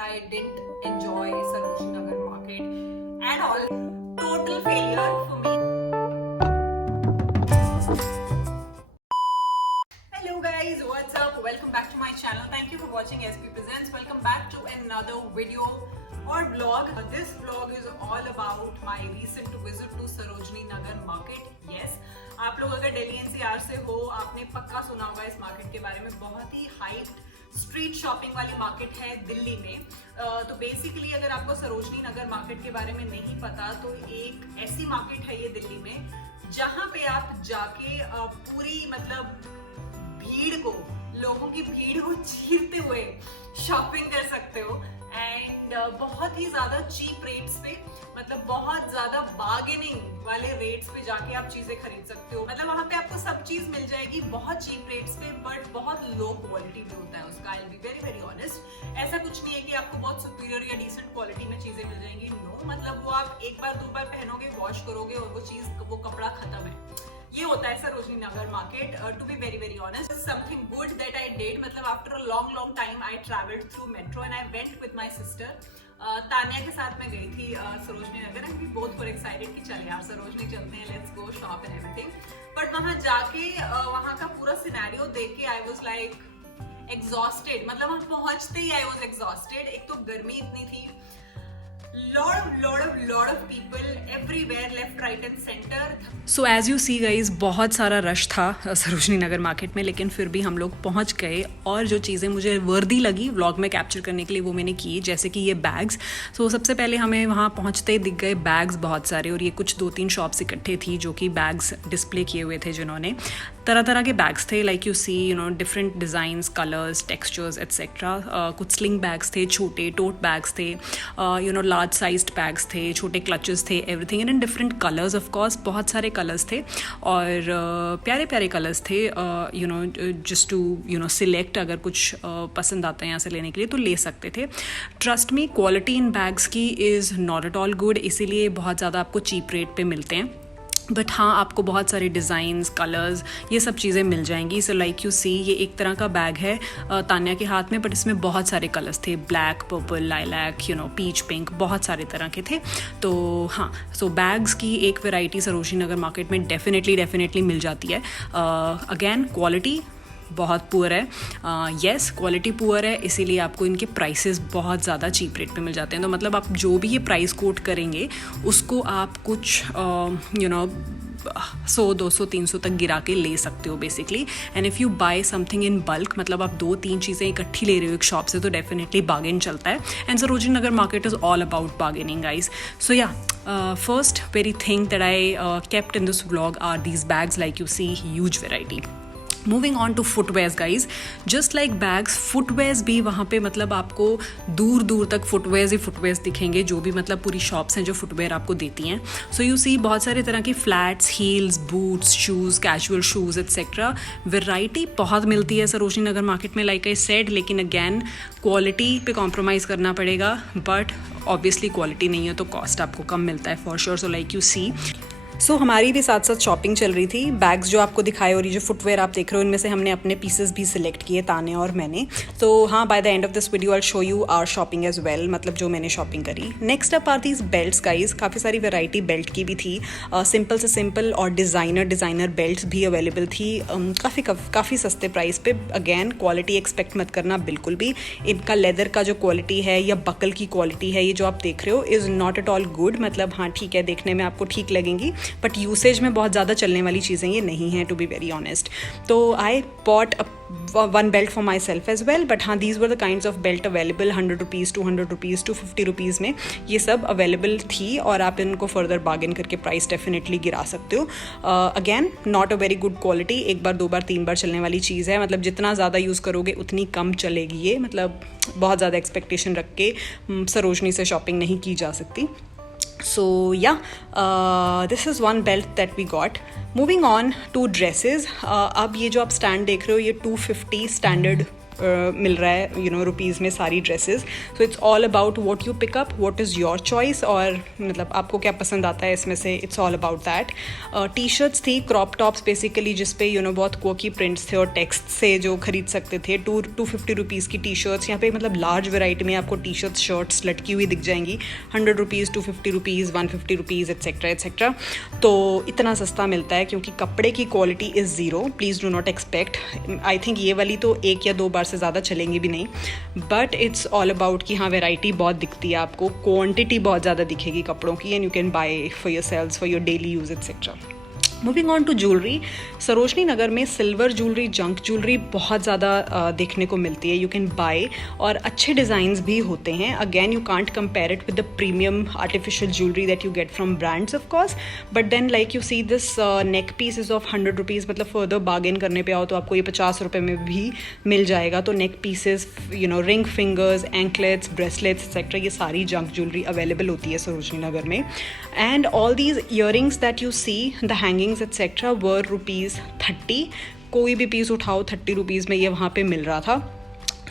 I didn't enjoy Sarojini Nagar market at all. Total failure for me. Hello guys, what's up? Welcome back to my channel. Thank you for watching SP Presents. Welcome back to another video or vlog. This vlog is all about my recent visit to Sarojini Nagar market. Yes, आप लोग अगर Delhi NCR से हो, आपने पक्का सुना होगा इस मार्केट के बारे में. बहुत ही हाइप्ड स्ट्रीट शॉपिंग वाली मार्केट है दिल्ली में. तो बेसिकली अगर आपको सरोजनी नगर मार्केट के बारे में नहीं पता तो एक ऐसी मार्केट है ये दिल्ली में जहाँ पे आप जाके पूरी मतलब भीड़ को, लोगों की भीड़ को चीरते हुए शॉपिंग कर सकते हो. एंड बहुत ही ज्यादा चीप रेट्स पे, मतलब बहुत ज्यादा बार्गेनिंग वाले रेट्स पे जाके आप चीजें खरीद सकते हो. मतलब वहां पे आपको सब चीज मिल जाएगी बहुत चीप रेट्स पे, बट बहुत लो क्वालिटी में होता है उसका. I will be very very honest. ऐसा कुछ नहीं है कि आपको बहुत सुपीरियर या डिसेंट क्वालिटी में चीजें मिल जाएंगी. नो, मतलब वो आप एक बार दो बार पहनोगे, वॉश करोगे और वो कपड़ा खत्म है. ये होता है Sarojini Nagar market. To be very very honest, something good that I did, मतलब after a long time I travelled through metro and I went with my sister. Tania के साथ मैं गई थी Sarojini Nagar and we both were excited कि चल यार सरोजनी चलते हैं, let's go shop and everything. But वहां जाके वहां का पूरा सिनेरियो देख के आई वाज लाइक एग्जॉस्टेड. मतलब वहां पहुंचते ही आई वाज एग्जॉस्टेड. एक तो गर्मी इतनी थी, lot of people everywhere, left, right and center. So as you see guys, बहुत सारा रश था सरोजनी नगर मार्केट में, लेकिन फिर भी हम लोग पहुंच गए. और जो चीज़ें मुझे वर्दी लगी व्लॉग में कैप्चर करने के लिए वो मैंने की, जैसे कि ये बैग्स. तो सबसे पहले हमें वहाँ पहुँचते ही दिख गए बैग्स बहुत सारे, और ये कुछ 2-3 शॉप्स इकट्ठे थी जो कि बैग्स डिस्प्ले किए हुए थे, जिन्होंने तरह तरह के बैग्स थे. Like you see different designs, colours, textures etcetera. कुछ स्लिंग बैग्स थे, छोटे टोट बैग्स थे, लार्ज साइज्ड बैग्स थे, छोटे क्लचेस थे, everything in different colours. Of course बहुत सारे कलर्स थे और प्यारे प्यारे कलर्स थे. जस्ट टू सिलेक्ट, अगर कुछ पसंद आता है यहाँ से लेने के लिए तो ले सकते थे. Trust me, quality in bags की is not at all good, इसीलिए बहुत ज़्यादा आपको चीप रेट पे मिलते हैं. बट हाँ, आपको बहुत सारे डिज़ाइंस, कलर्स, ये सब चीज़ें मिल जाएंगी. सो लाइक यू सी, ये एक तरह का बैग है तान्या के हाथ में, बट इसमें बहुत सारे कलर्स थे. Black, purple, lilac, peach pink, बहुत सारे तरह के थे. तो हाँ, सो बैग्स की एक वैरायटी सरोजनी नगर मार्केट में डेफिनेटली मिल जाती है. अगेन, क्वालिटी बहुत पुअर है. येस, क्वालिटी पुअर है, इसीलिए आपको इनके प्राइसेस बहुत ज़्यादा चीप रेट पे मिल जाते हैं. तो मतलब आप जो भी ये प्राइस कोट करेंगे उसको आप कुछ 100, 200, 300 तक गिरा के ले सकते हो basically. And if you buy something in bulk, मतलब आप 2-3 चीज़ें इकट्ठी ले रहे हो एक शॉप से, तो डेफिनेटली बार्गेन चलता है. And Sarojini Nagar market is all about bargaining guys. So yeah, first very thing that I kept in this vlog are these bags. Like you see, huge variety. Moving on to footwears guys. Just like bags, footwears भी वहाँ पे, मतलब आपको दूर दूर तक footwears ही footwears दिखेंगे, जो भी मतलब पूरी शॉप्स हैं जो फुटवेयर आपको देती हैं. सो यू सी बहुत सारे तरह की flats, heels, boots, shoes, casual shoes etcetera. Variety बहुत मिलती है सरोजनी नगर मार्केट में, लाइक आई सेड. लेकिन अगैन, क्वालिटी पे कॉम्प्रोमाइज़ करना पड़ेगा, बट ऑब्वियसली क्वालिटी नहीं है तो कॉस्ट आपको कम मिलता है for sure. So like you see, so हमारी भी साथ साथ शॉपिंग चल रही थी. बैग्स जो आपको दिखाए और ये जो फुटवेयर आप देख रहे हो, इनमें से हमने अपने पीसेस भी सिलेक्ट किए, ताने और मैंने. तो हाँ, by the end of this video I show you our shopping as well, मतलब जो मैंने शॉपिंग करी. Next up are these belts guys. काफ़ी सारी वैरायटी बेल्ट की भी थी. सिंपल से सिंपल और डिज़ाइनर बेल्ट्स भी अवेलेबल थी काफ़ी सस्ते प्राइस पे. अगैन, क्वालिटी एक्सपेक्ट मत करना बिल्कुल भी. इनका लेदर का जो क्वालिटी है या बकल की क्वालिटी है, ये जो आप देख रहे हो, is not at all good. मतलब हाँ, ठीक है, देखने में आपको ठीक लगेंगी, बट यूसेज में बहुत ज़्यादा चलने वाली चीज़ें ये नहीं हैं, टू बी वेरी ऑनेस्ट. तो I bought one belt for myself as well, but हाँ, these were the kinds of belt available. 100 rupees, 200 rupees, 250 rupees में ये सब अवेलेबल थी, और आप इनको फर्दर बार्गेन करके प्राइस डेफिनेटली गिरा सकते हो. Again, not a very good quality. एक बार, 2 बार, 3 बार चलने वाली चीज़ है. मतलब जितना ज़्यादा यूज़ करोगे उतनी कम चलेगी ये. मतलब बहुत ज़्यादा एक्सपेक्टेशन रख के सरोजनी से शॉपिंग नहीं की जा सकती. So yeah, this is one belt that we got. Moving on to dresses. अब ये जो आप स्टैंड देख रहे हो, ये 250 स्टैंडर्ड मिल रहा है रुपीज़ में सारी dresses. So it's all about what you pick up, what is your choice, और मतलब आपको क्या पसंद आता है इसमें से. It's all about that. T shirts थी, क्रॉप टॉप्स बेसिकली, जिसपे बहुत क्वोकी प्रिंट्स थे और टेक्स्ट से जो खरीद सकते थे. 250 रुपीज़ की टी शर्ट्स यहाँ पे, मतलब लार्ज वेराइटी में आपको टी शर्ट्स शर्ट्स लटकी हुई दिख जाएंगी. 100 rupees, 250 rupees, 150 rupees, etcetera etcetera. तो इतना सस्ता मिलता है क्योंकि कपड़े की quality is zero. Please do not expect. I think ये वाली तो 1 या 2 बार से ज़्यादा चलेंगी भी नहीं. बट इट्स ऑल अबाउट कि हाँ, वेराइटी बहुत दिखती है आपको, क्वांटिटी बहुत ज़्यादा दिखेगी कपड़ों की, and you can buy for your sales, for your daily use etcetera. Moving on to jewellery. Sarojini Nagar में सिल्वर ज्वेलरी, जंक ज्वेलरी बहुत ज़्यादा देखने को मिलती है. यू कैन बाय, और अच्छे डिज़ाइंस भी होते हैं. Again you can't compare it with the premium artificial jewellery that you get from brands of course. But then like you see this neck piece is of 100 rupees. मतलब further bargain करने पे आओ तो आपको ये 50 रुपये में भी मिल जाएगा. तो नेक pieces, ring fingers, anklets, bracelets etcetera, ये सारी जंक ज्वेलरी अवेलेबल होती है सरोजनी नगर में. And all these earrings that you see, the hanging etcetera were ₹30. कोई भी पीस उठाओ 30 रुपीज़ में ये वहाँ पे मिल रहा था.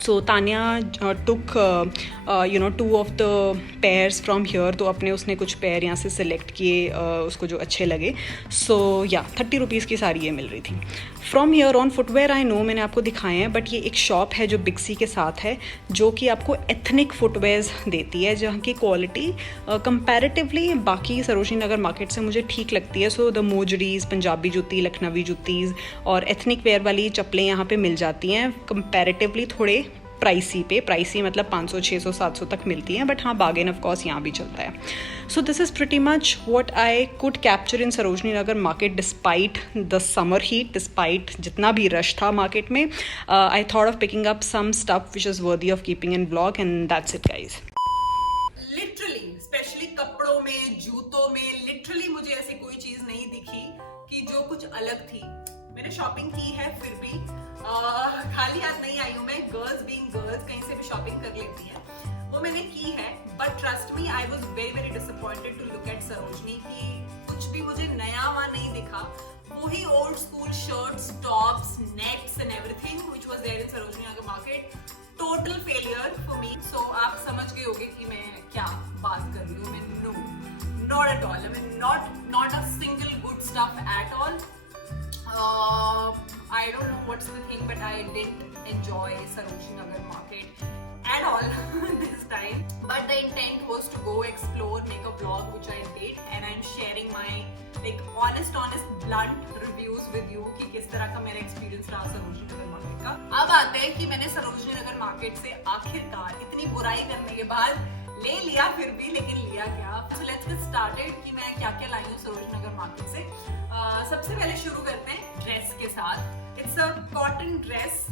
सो तान्या टुक 2 of the pairs from here. तो अपने उसने कुछ पेयर यहाँ से सिलेक्ट किए उसको जो अच्छे लगे. सो या 30 रुपीज़ की सारी ये मिल रही थी. From here on footwear I know मैंने आपको दिखाए हैं, बट ये एक शॉप है जो बिग सी के साथ है, जो कि आपको एथनिक फुटवेयर्स देती है, जहाँ की क्वालिटी कंपैरेटिवली बाकी सरोजनी नगर मार्केट से मुझे ठीक लगती है. सो द मोजरीज, पंजाबी जूती, लखनवी जूतीज़ और एथनिक वेयर वाली चप्पलें यहाँ पे मिल जाती हैं कंपैरेटिवली थोड़े प्राइसी मतलब 500, 600, 700 तक मिलती हैं. बट हाँ, बार्गेन ऑफ कोर्स यहाँ भी चलता है. So this is pretty much what I could capture in Sarojini Nagar market despite the summer heat, despite जितना भी रश था मार्केट में. I thought of picking up some stuff which is worthy of keeping in blog, and that's it guys. Literally, specially कपड़ों में, जूतों में, literally मुझे ऐसी कोई चीज नहीं दिखी कि जो कुछ अलग थी. मैंने शॉपिंग की है, फिर भी खाली हाथ नहीं आई हूँ मैं. गर्ल्स बीइंग गर्ल्स कहीं से भी शॉपिंग कर लेती है, वो मैंने की है. But trust me, I was very very disappointed to look at Sarojini की कुछ भी मुझे नया वहां नहीं दिखा. वही old school shirts, tops, nets and everything which was there in Sarojini Nagar market. Total failure for me. So आप समझ गए होंगे कि मैं क्या बात कर रही हूँ. मैं no, not at all. I mean not a single good stuff at all. I don't know what's the thing, but I didn't enjoy Sarojini Nagar market at all this time. But the intent was to go explore, make a vlog, which I did, and I'm sharing my like honest, blunt reviews with you कि किस तरह का मेरा experience रहा Sarojini Nagar market का. अब आते हैं कि मैंने सरोजनी नगर मार्केट से आखिरकार इतनी बुराई करने के बाद ले लिया, फिर भी, लेकिन लिया क्या. So let's get started कि मैं क्या क्या लाई हूँ सरोजनी नगर मार्केट से. सबसे पहले शुरू करते हैं ड्रेस के साथ. It's a cotton dress.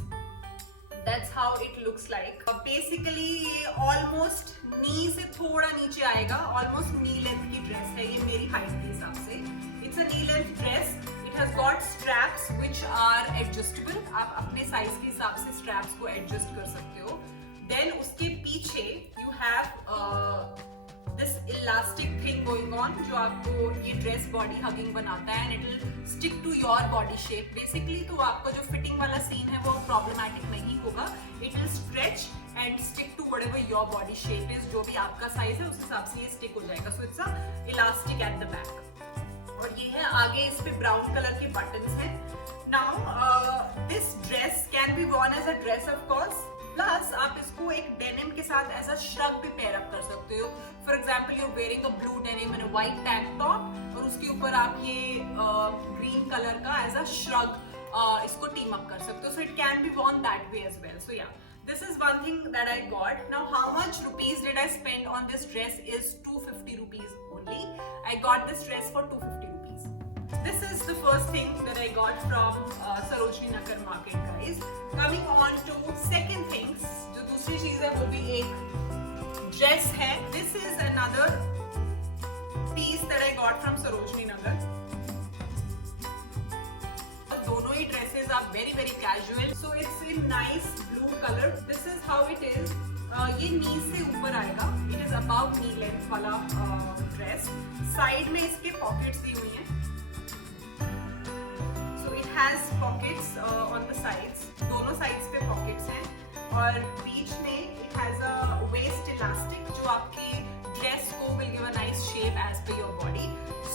That's how it looks like. Basically ये ऑलमोस्ट नी से थोड़ा नीचे आएगा. ऑलमोस्ट नी लेंथ की ड्रेस है ये मेरी हाइट के हिसाब से. It's a knee length dress. It has got straps which are adjustable. आप अपने साइज के हिसाब से स्ट्रैप्स को एडजस्ट कर सकते हो. देन उसके पीछे you have this elastic thing going on जो आपको ये ड्रेस बॉडी हगिंग बनाता है, and it will stick to your body shape basically. तो आपका जो फिटिंग वाला सीन है वो प्रॉब्लमैटिक नहीं होगा. It will stretch and stick to whatever your body shape is. जो भी आपका साइज है उस हिसाब से ये स्टिक हो जाएगा. So it's a elastic at the back. और ये है आगे, इस पे ब्राउन कलर के बटन्स हैं. Now this dress can be worn as a dress of course. Plus आप इसको एक डेनिम के साथ एज अ श्रग भी पेयर अप कर सकते हो. For example you wearing a blue denim and a white tank top, और उसके ऊपर आप ये ग्रीन कलर का एज अ श्रग इसको टीम अप कर सकते हो. So it can be worn that way as well. So yeah, this is one thing that I got. Now how much rupees did I spend on this dress is 250 rupees only. I got this dress for 250 rupees. This is the first thing that I got from Sarojini Nagar market guys. Coming on to second things, जो दूसरी चीज है वो भी एक dress है. This is another piece that I got from Sarojini Nagar. दोनों ही dresses are very very casual. So it's in nice blue color. This is how it is. ये नी से ऊपर आएगा. It is above knee length वाला dress. Side में इसके pockets दी हुई हैं. has pockets on the sides. दोनों sides पे pockets हैं. और बीच में it has a waist elastic जो आपकी ड्रेस को will give a nice shape as per your body.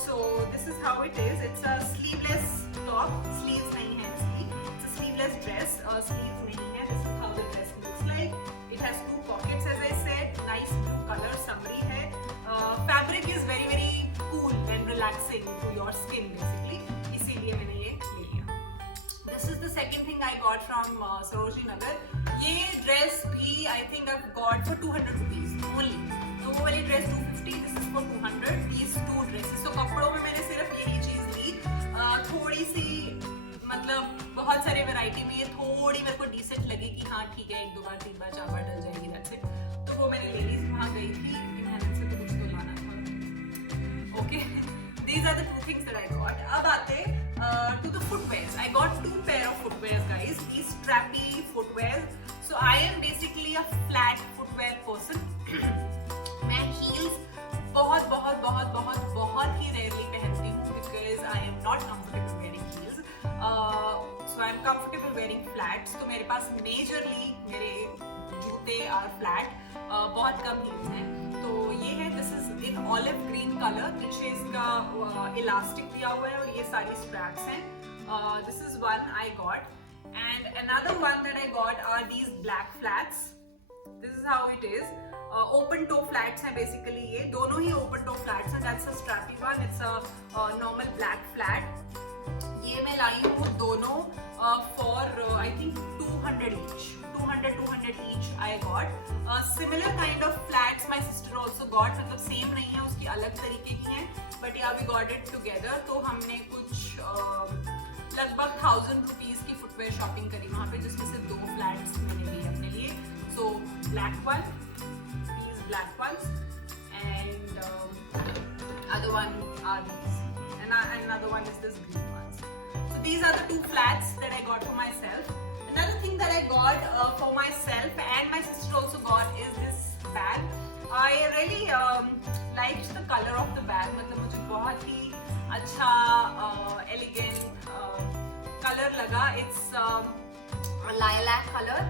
So this is how it is. It's a sleeveless top. Sleeves नहीं है इसकी. It's a sleeveless dress. Sleeves नहीं है. This is how the dress looks like. It has 2 pockets as I said. Nice blue color. Summery है. Fabric is very very cool and relaxing to your skin basically. इसीलिए मैंने ये ले लिया. This is the second thing I got from Sarojini Nagar. ये dress भी I think I've got for 200 rupees only. तो वो वाली dress 250. This is for 200. These 2 dresses. तो कपड़ों में मैंने सिर्फ यही चीज ली. थोड़ी सी मतलब बहुत सारे वैरायटी में ये थोड़ी मेरे को डिसेंट लगी कि हाँ ठीक है 1 2 बार 3 बार 4 बार डल जाएगी. that's it. तो वो मैंने ले ली. वहाँ गई थी इमरान से तो कुछ तो लाना था. Okay. These are the 2 things that I got. अब आते to the footwears. I got 2 pair of footwears guys. These strappy footwear. So I am basically a flat footwear person. मैं heels बहुत बहुत बहुत बहुत बहुत ही rarely पहनती हूँ because I am not comfortable wearing heels. So I am comfortable wearing flats. तो मेरे पास majorly मेरे जूते are flat. बहुत कम heels हैं. तो ये है. This is in olive green color. नीचे इसका elastic दिया हुआ है और ये सारी straps हैं. This is one I got. And another one that I got are these black flats. This is how it is. Open toe flats हैं basically ये. दोनों ही open toe flats हैं. That's a strappy one. It's a normal black flat. ये मैं लाई हूँ दोनों for I think 200 each. 200 each I got. Similar kind of flats my sister also got. मतलब same नहीं है, उसकी अलग तरीके की हैं. But yeah, we got it together. तो हमने कुछ लगभग 1000 rupees की फुटवेयर शॉपिंग करी वहाँ पे, जिसमें से 2 फ्लैट्स मैंने लिए अपने लिए. So black one, these black ones, and other one are these, and another one is this green ones. So these are the 2 flats that I got for myself. Another thing that I got for myself and my sister also got is this bag. I really liked the color of the bag. मतलब मुझे बहुत ही अच्छा elegant color लगा. It's lilac color.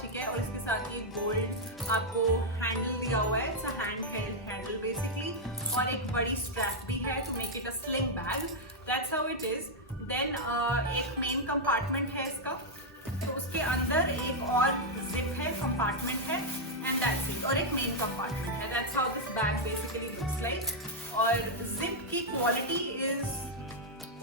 ठीक है. और इसके साथ ये gold आपको handle दिया हुआ है. It's a handheld handle basically. और एक बड़ी strap भी है to make it a sling bag. That's how it is. Then एक main compartment है इसका. तो उसके अंदर एक और zip है, compartment है, and that's it. और एक main compartment है. That's how this bag basically looks like. और zip की quality is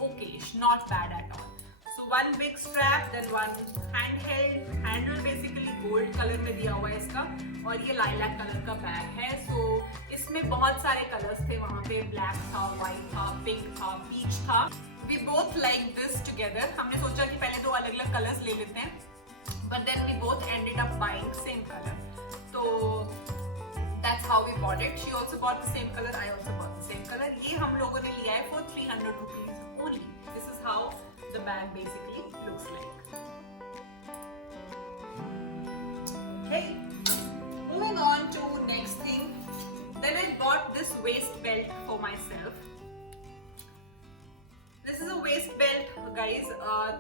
okay, not bad at all. So one big strap, then one handheld. Handle basically gold color में दिया हुआ है इसका. और ये lilac color का bag है. So इसमें बहुत सारे colors थे वहाँ पे. Black था, white था, pink था, peach था. We both like this together. हमने सोचा कि पहले 2 अलग-अलग colors ले लेते हैं. But then we both ended up buying same color. So that's how we bought it. She also bought the same color. I also bought the same color. ये हम लोगों ने लिया है for 300 rupees only. This is how the bag basically looks like. Okay. Moving on to next thing. Then I bought this waist belt for myself. This is a waist belt, guys.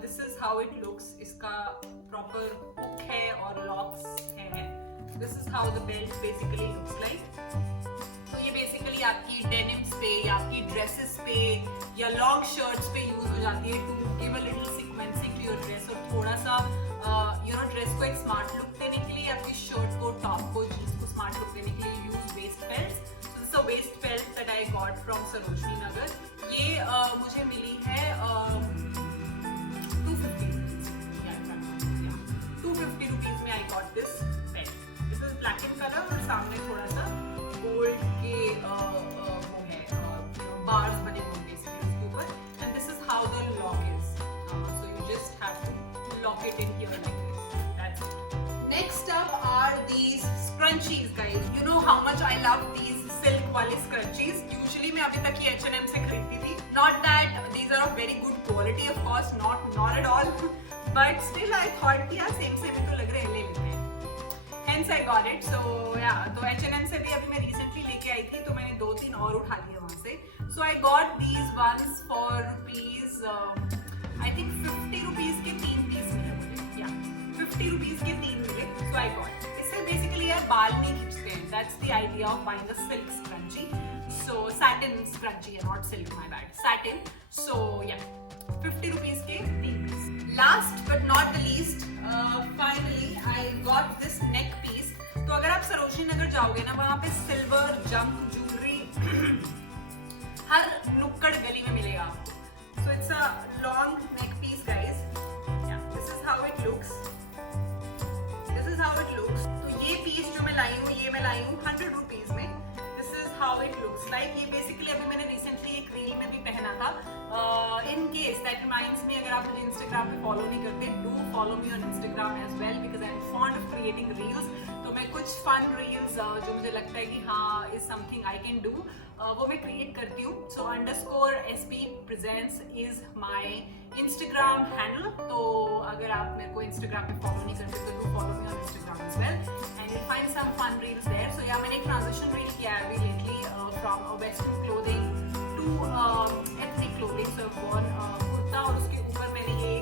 This is how it looks. इसका proper hook है और locks है. This is how the belt basically looks like. तो ये basically आपकी denims पे या आपकी dresses पे या long shirts पे use हो जाती है to give a little sequencing to your dress और थोड़ा सा dress को एक smart look देने के लिए, आपकी shirt को, top को, jeans को smart look देने के लिए use waist belts. So this is a waist belt that I got from Sarojini Nagar. ये मुझे मिली है 250 rupees. Yeah, 250 rupees में I got this belt. This is black in color और सामने थोड़ा सा gold के वो है bars बने हुए basically उसके ऊपर. And this is how the lock is. So you just have to lock it in here like this. That's it. Next up are these scrunchies, guys. You know how much I love these silk वाले scrunchies. Usually मैं अभी तक ये H&M से खरीदती थी. Not that these are of very good quality, of course, not at all. But still I thought कि यार same तो लग रहे हैं, ले लेते हैं. Hence I got it. So yeah, तो H&M से भी अभी मैं recently लेके आई थी, तो मैंने 2-3 और उठा लिए वहाँ से. So I got these ones for rupees I think 50 rupees के 3 पीस मिले मुझे. Yeah, 50 रुपीज के 3 मिले, so I got. इससे बेसिकली यार बाल नहीं खींचते हैं. That's the idea of buying a silk scrunchie. So satin scrunchie, not silk, my bad. Satin. So yeah, 50 rupees के 3 piece. Last but not the least, finally I got this neck piece. तो अगर आप सरोजनी नगर जाओगे ना, वहाँ पे silver jump jewellery हर नुक्कड़ गली में मिलेगा आपको. So it's a long neck piece, guys. Yeah, this is how it looks. This is how it looks. तो ये piece जो मैं लाई हूँ, ये मैं लाई हूँ 100 rupees में. This is how it looks like. ये basically अभी मैंने recently एक reel में भी पहना था. In case that reminds me, अगर आप मुझे Instagram पे follow नहीं करते, do follow me on Instagram as well because I'm fond of creating reels. तो मैं कुछ fun reels जो मुझे लगता है कि हाँ is something I can do, वो मैं create करती हूँ. So _SP presents is my Instagram handle. तो अगर आप मेरे को Instagram पे follow नहीं करते तो do follow me on Instagram as well and you'll find some fun reels there. So yeah, मैंने एक transition reel किया है अभी lately from western clothing to ethnic clothing. So I've worn kurta और उसके ऊपर मैंने ये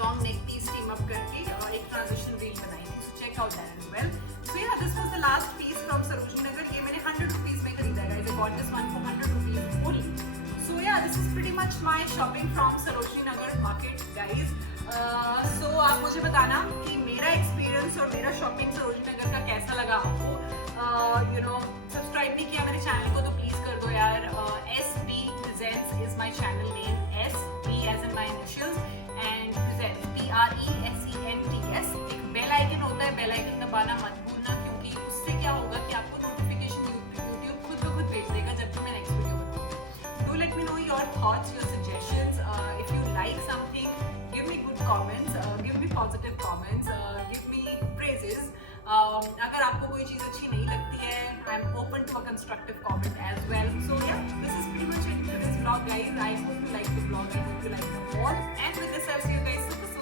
long neck piece team up करके एक transition reel बनाई थी. So check out that as well. So yeah, this was the last piece from Sarojini Nagar. ये मैंने 100 rupees में खरीदा है guys. I got this one for 100 rupees only. So yeah, this is pretty much my shopping from Sarojini Nagar market, guys. So आप मुझे बताना कि मेरा experience और मेरा shopping Sarojini Nagar का कैसा लगा आपको. Subscribe नहीं किया मेरे channel को तो please कर दो यार. SB Presents is my channel name. SB as in my initials and Presents PRESENTS. एक बेल आइकन होता है, बेल आइकन दबाना मत भूलना क्योंकि उससे क्या होगा कि आपको नोटिफिकेशन यूट्यूब खुद ब खुद भेज देगा जब भी मैं नेक्स्ट वीडियो बनाऊंगी. Do let me know your thoughts, your suggestions. If you like something, give me good comments, give me positive comments, give me praises. अगर आपको कोई चीज़ अच्छी नहीं लगती है, I'm open to a constructive comment as well. So yeah, this is pretty much it for this vlog, guys. I hope you like the vlog. I hope you like the haul. And with this, I'll see you guys super soon.